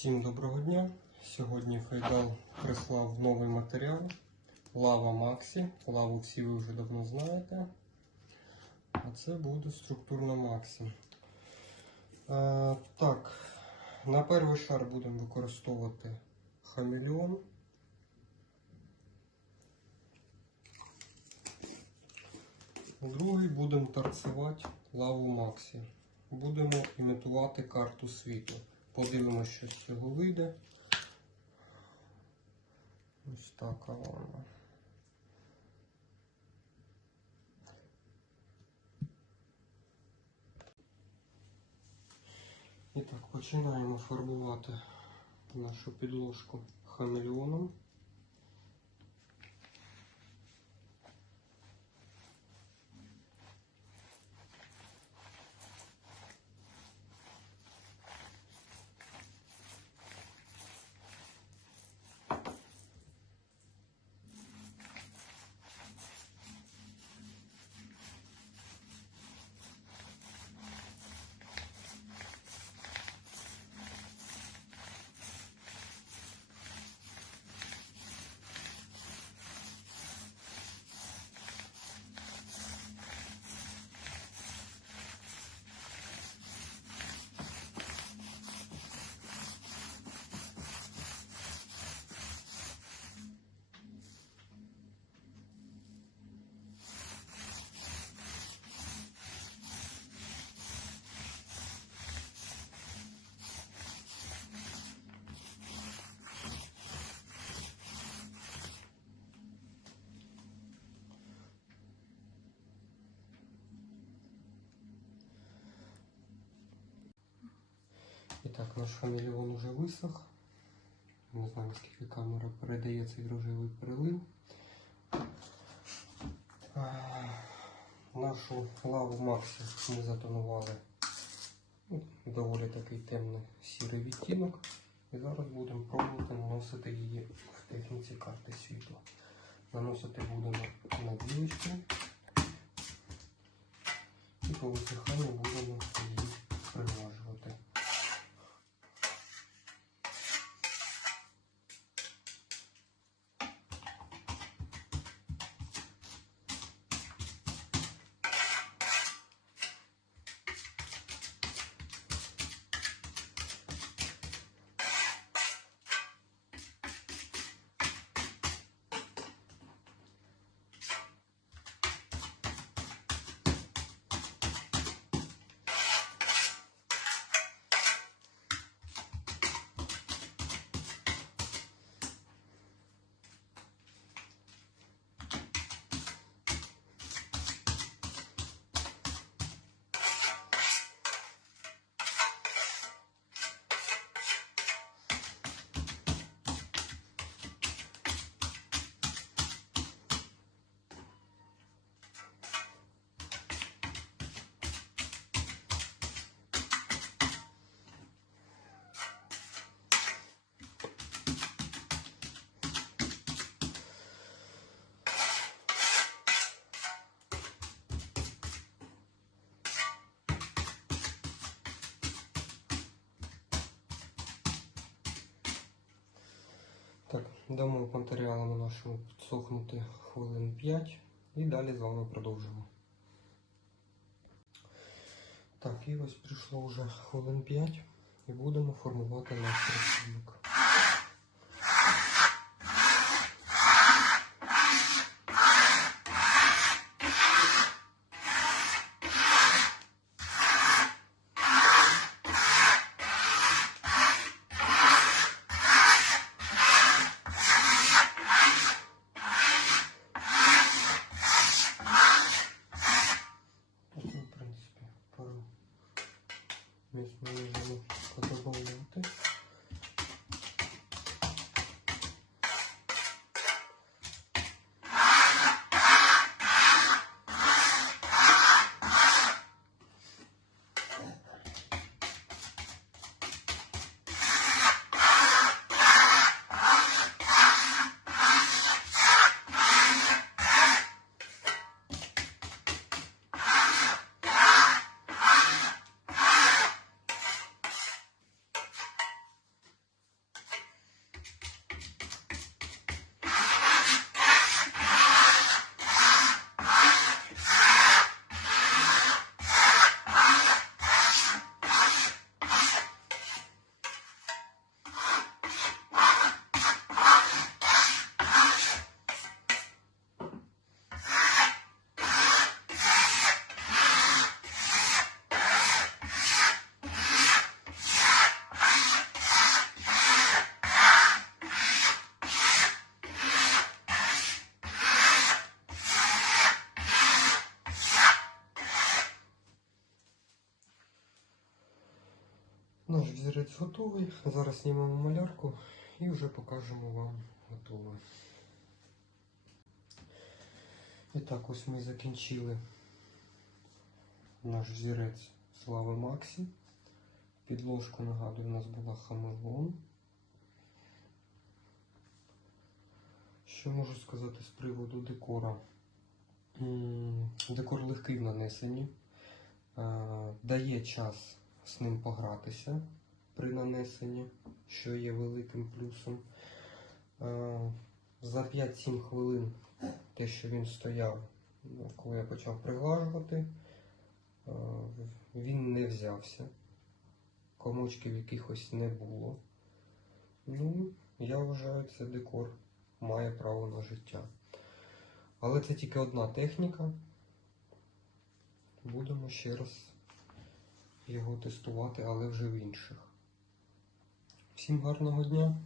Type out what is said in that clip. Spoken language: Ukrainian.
Всім доброго дня! Сьогодні Фейдал прислав новий матеріал Лава Максі. Лаву всі ви вже давно знаєте. А це буде структурна Максі. Е, так, на перший шар будемо використовувати хамелеон. Другий будемо торцевати лаву Максі. Будемо імітувати карту світу. Подивимося, що з цього вийде. Ось така вона. І так, починаємо фарбувати нашу підложку хамелеоном. Так, наш хамелеон уже висох. Не знаю, наскільки камера передає цей рожевий перелив. Нашу лаву Максі ми затонували ну, доволі такий темний сірий відтінок. І зараз будемо пробувати наносити її в техніці карти світу. Наносити будемо на двічки і по висиханню будемо Так, дамо матеріалами нашому підсохнути хвилин 5 і далі з вами продовжимо. Так, і ось прийшло вже хвилин 5 і будемо формувати наш розсудник. Weźmy jedną podobą lutę. Наш взірець готовий. Зараз знімемо малярку і вже покажемо вам готове. І так, ось ми закінчили наш взірець Слави Максі. Підложка, нагадую, у нас була хамелеон. Що можу сказати з приводу декора? Декор легкий в нанесенні. Е, Дає час з ним погратися при нанесенні, що є великим плюсом. Е, За 5-7 хвилин те, що він стояв, ну, коли я почав приглажувати, е, він не взявся. Комочків якихось не було. Ну, я вважаю, це декор має право на життя. Але це тільки одна техніка. Будемо ще раз його тестувати, але вже в інших. Всім гарного дня!